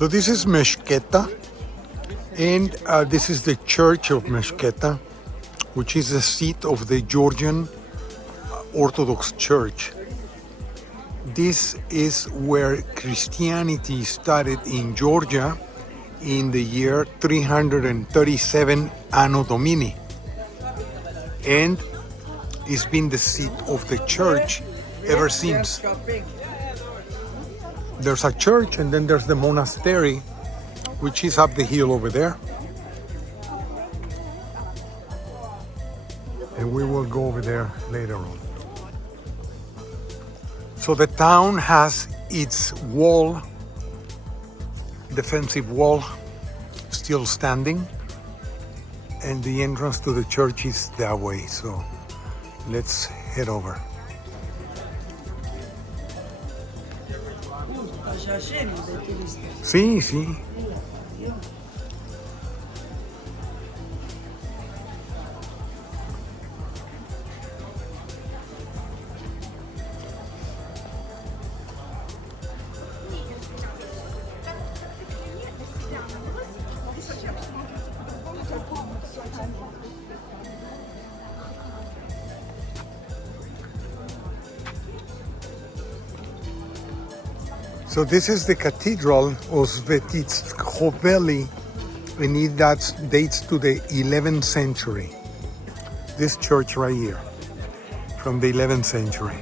So this is Mtskheta, and this is the church of Mtskheta, which is the seat of the Georgian Orthodox Church. This is where Christianity started in Georgia in the year 337 Anno Domini, and it's been the seat of the church ever since. There's a church, and then there's the monastery, which is up the hill over there. And we will go over there later on. So the town has its wall, defensive wall, still standing, and the entrance to the church is that way. So let's head over. Sí, sí. So this is the cathedral of Svetitskhoveli, and it dates to the 11th century. This church right here, from the 11th century.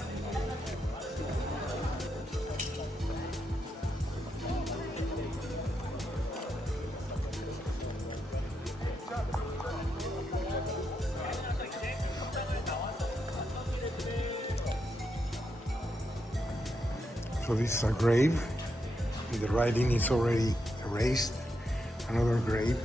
So this is a grave. The writing is already erased. Another grave.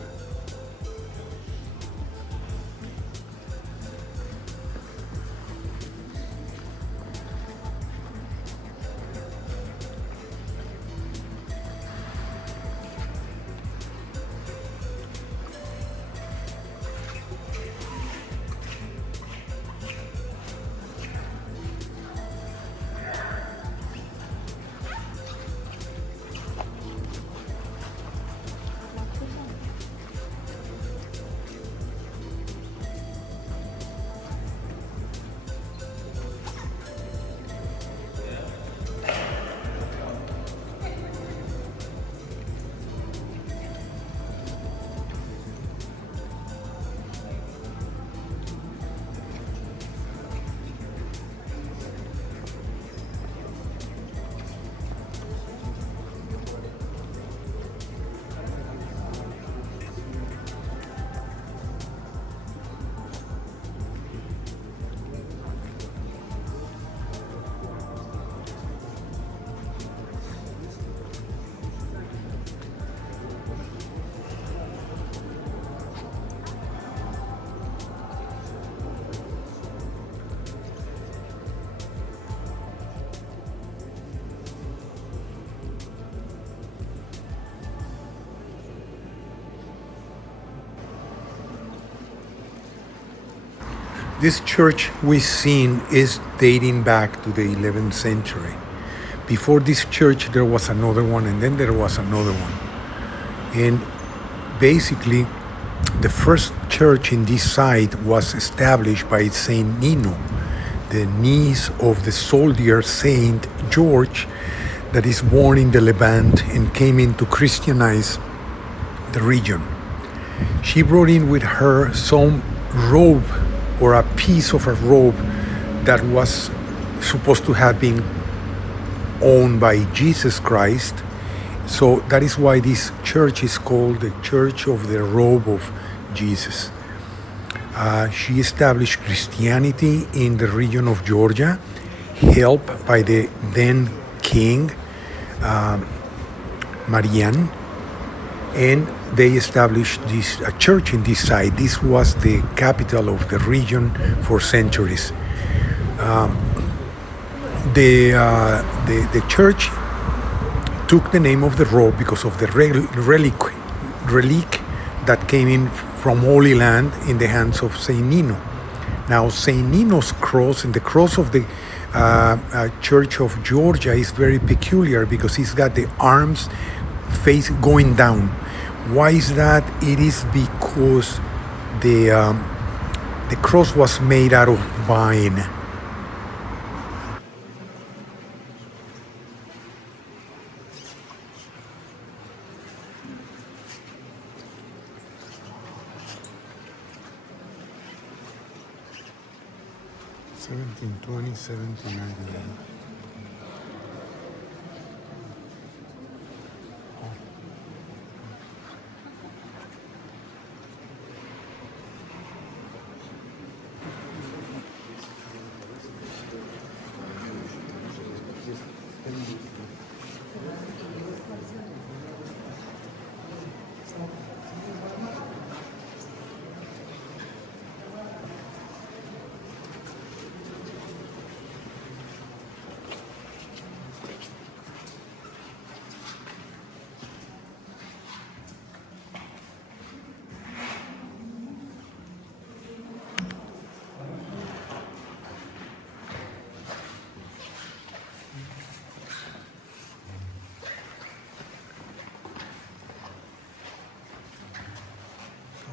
This church we've seen is dating back to the 11th century. Before this church, there was another one, and then there was another one. And basically, the first church in this site was established by Saint Nino, the niece of the soldier Saint George that is born in the Levant and came in to Christianize the region. She brought in with her some robe, or a piece of a robe that was supposed to have been owned by Jesus Christ. So that is why this church is called the Church of the Robe of Jesus. She established Christianity in the region of Georgia, helped by the then king Marian, and they established a church in this site. This was the capital of the region for centuries. The church took the name of the robe because of the relic that came in from Holy Land in the hands of Saint Nino. Now, Saint Nino's cross and the cross of the Church of Georgia is very peculiar because he's got the arms face going down. Why is that? It is because the cross was made out of vine.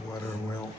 Water well.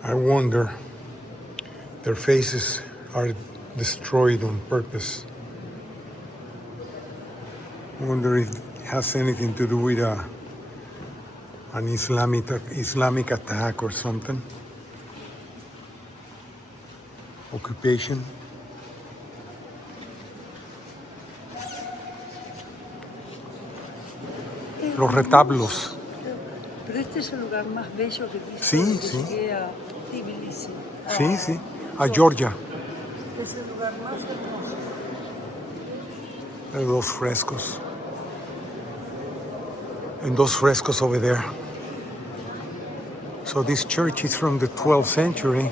I wonder, their faces are destroyed on purpose. I wonder if it has anything to do with an Islamic attack or something. Occupation. Los retablos. Pero este es el lugar más bello que he visto. Sí, desde sí. que llegué a Tbilisi. Sí, sí. A Georgia. Es el lugar más hermoso. There are those frescoes. And those frescoes over there. So this church is from the 12th century.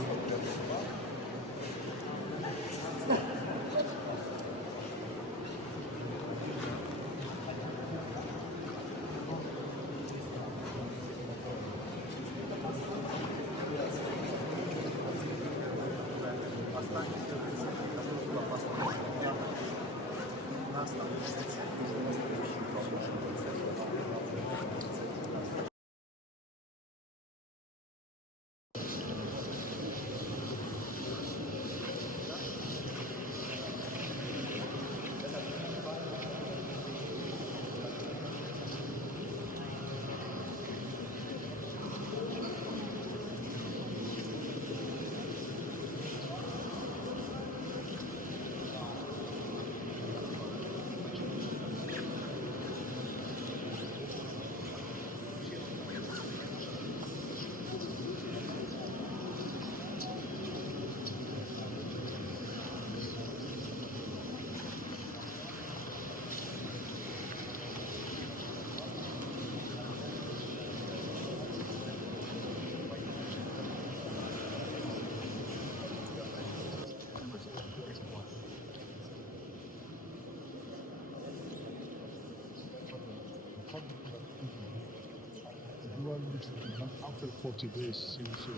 After 40 days, since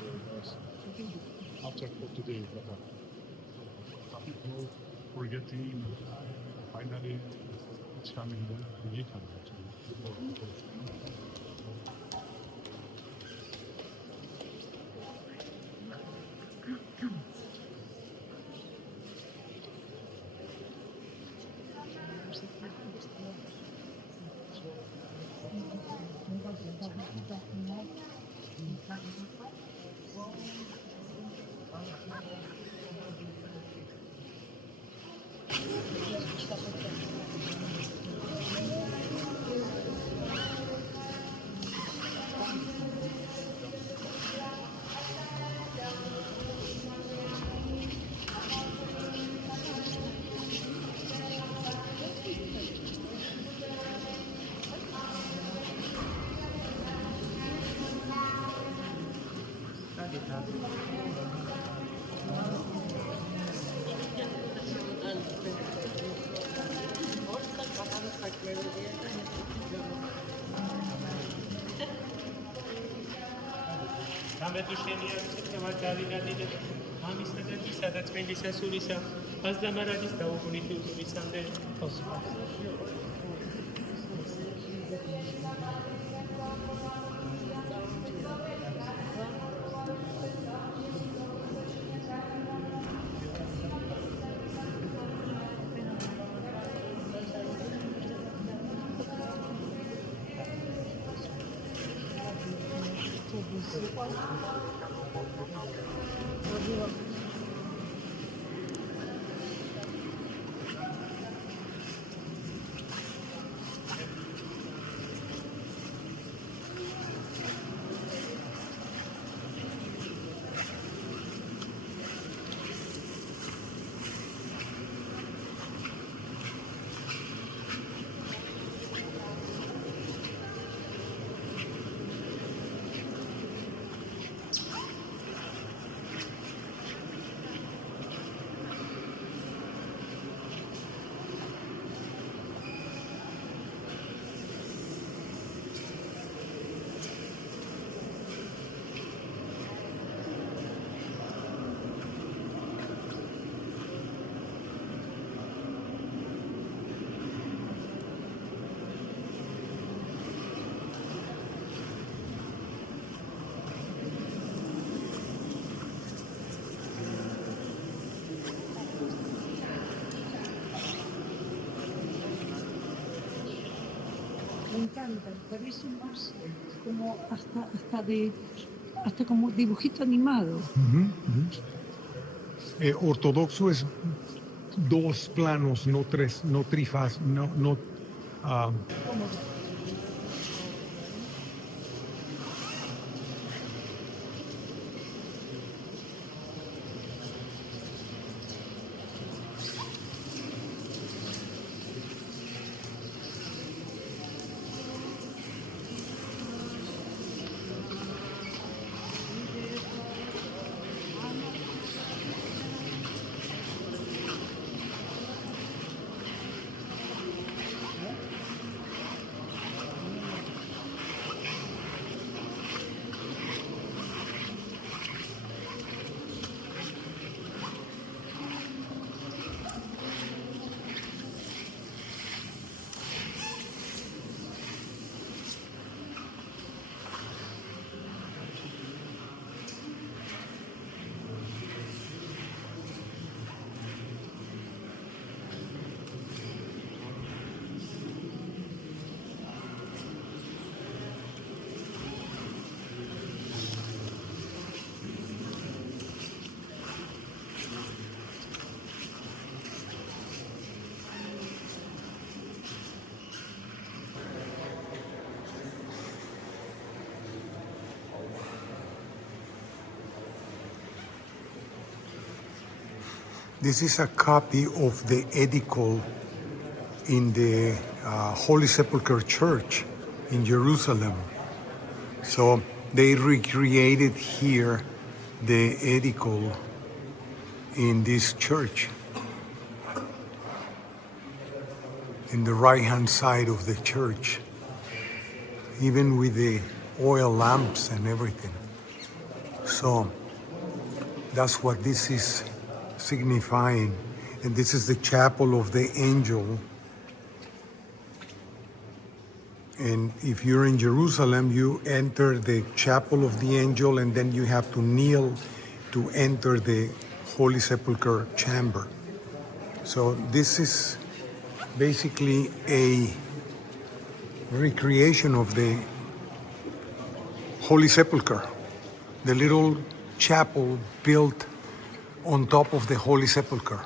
after 40 days, people forgetting, finally, it's coming later. Me encanta, parece más como hasta como dibujito animado. Ortodoxo es dos planos, no tres, no trifaz, no This is a copy of the edicle in the Holy Sepulchre Church in Jerusalem. So they recreated here the edicle in this church, in the right-hand side of the church. even with the oil lamps and everything. So that's what this is signifying. And this is the chapel of the angel. And if you're in Jerusalem, you enter the chapel of the angel, and then you have to kneel to enter the Holy Sepulchre chamber. So this is basically a recreation of the Holy Sepulchre, the little chapel built on top of the Holy Sepulchre.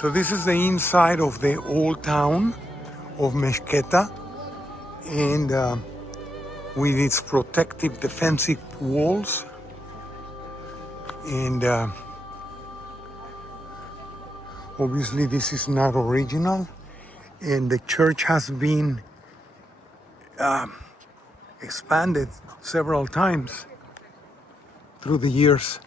So this is the inside of the old town of Mtskheta, and with its protective defensive walls, and obviously this is not original, and the church has been expanded several times through the years.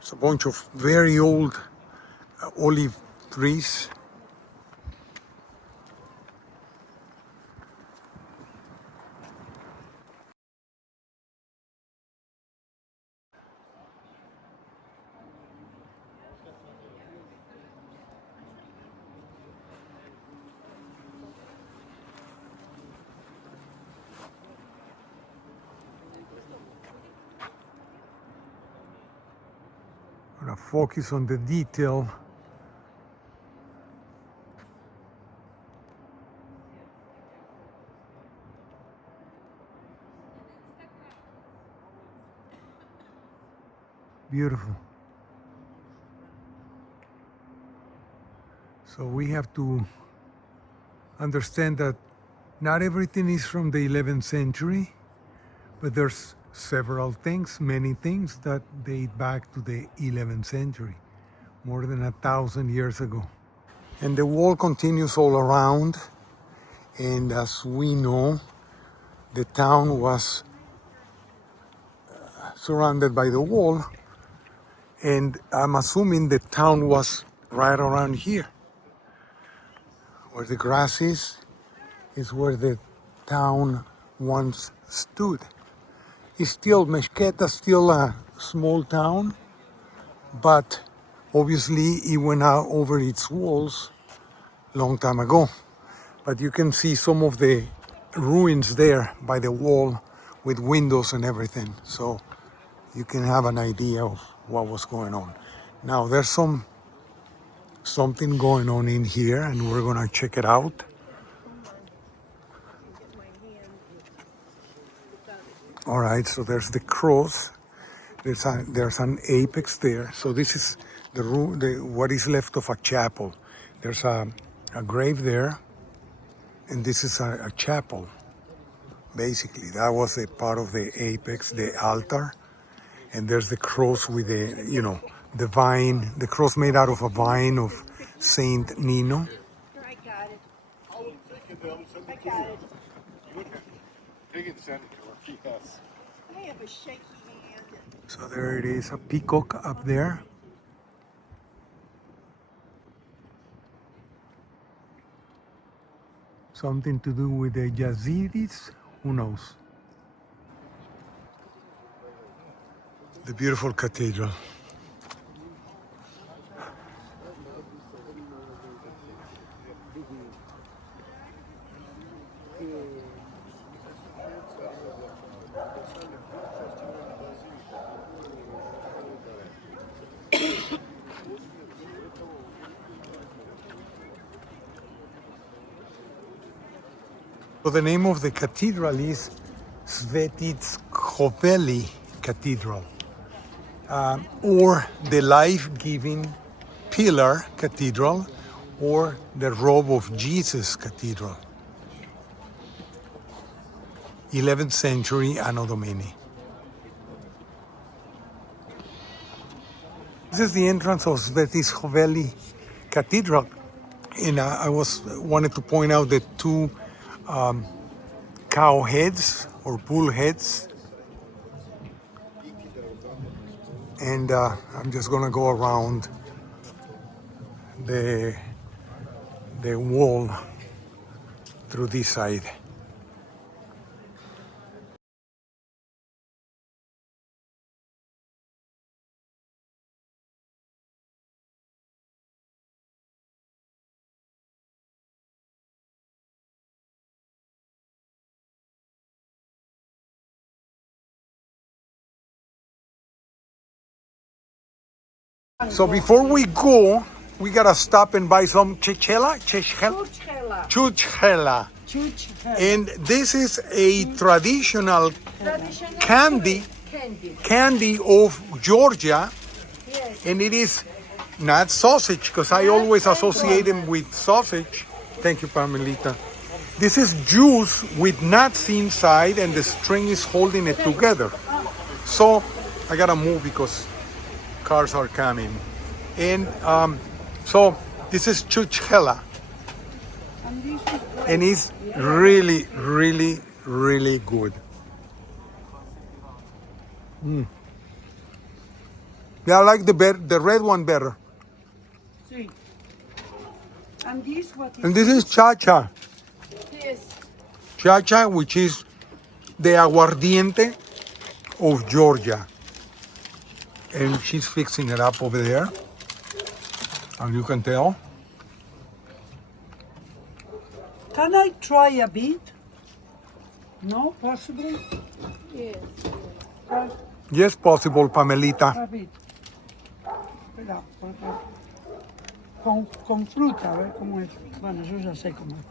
It's a bunch of very old olive trees. I'm gonna focus on the detail. Beautiful. So we have to understand that not everything is from the 11th century, but there's several things, many things that date back to the 11th century, more than 1,000 years ago. And the wall continues all around, and as we know, the town was surrounded by the wall, and I'm assuming the town was right around here. Where the grass is where the town once stood. It's still, Mtskheta, still a small town, but obviously it went out over its walls long time ago. But you can see some of the ruins there by the wall with windows and everything. So you can have an idea of what was going on. Now there's something going on in here, and we're gonna check it out. All right, so there's the cross. There's an apex there. So this is the room, what is left of a chapel. There's a grave there, and this is a chapel. Basically, that was a part of the apex, the altar, and there's the cross with the vine, the cross made out of a vine of Saint Nino. I got it. I got it. I have a shaky hand. So there it is, a peacock up there. Something to do with the Yazidis, who knows? The beautiful cathedral. So the name of the cathedral is Svetitskhoveli Cathedral, or the life-giving pillar cathedral, or the robe of Jesus cathedral. 11th century Anno Domini. This is the entrance of Svetitskhoveli Cathedral, and I wanted to point out the two cow heads or bull heads, and I'm just gonna go around the wall through this side. So before we go, we gotta stop and buy some chichela. And this is a traditional candy of Georgia, and it is not sausage, because I always associate them with sausage. Thank you, Pamelita. This is juice with nuts inside, and the string is holding it together. So I gotta move because cars are coming. And so this is chuchela, and it's really, really, really good. Yeah, I like the red one better. Sí. And this what is? And this is chacha. This. Chacha, which is the aguardiente of Georgia. And she's fixing it up over there, and you can tell. Can I try a bit? No, possibly? Yes. Yes, possible, Pamelita. A bit. Espera, porque con fruta, a ver cómo es. Bueno, eso ya sé cómo es.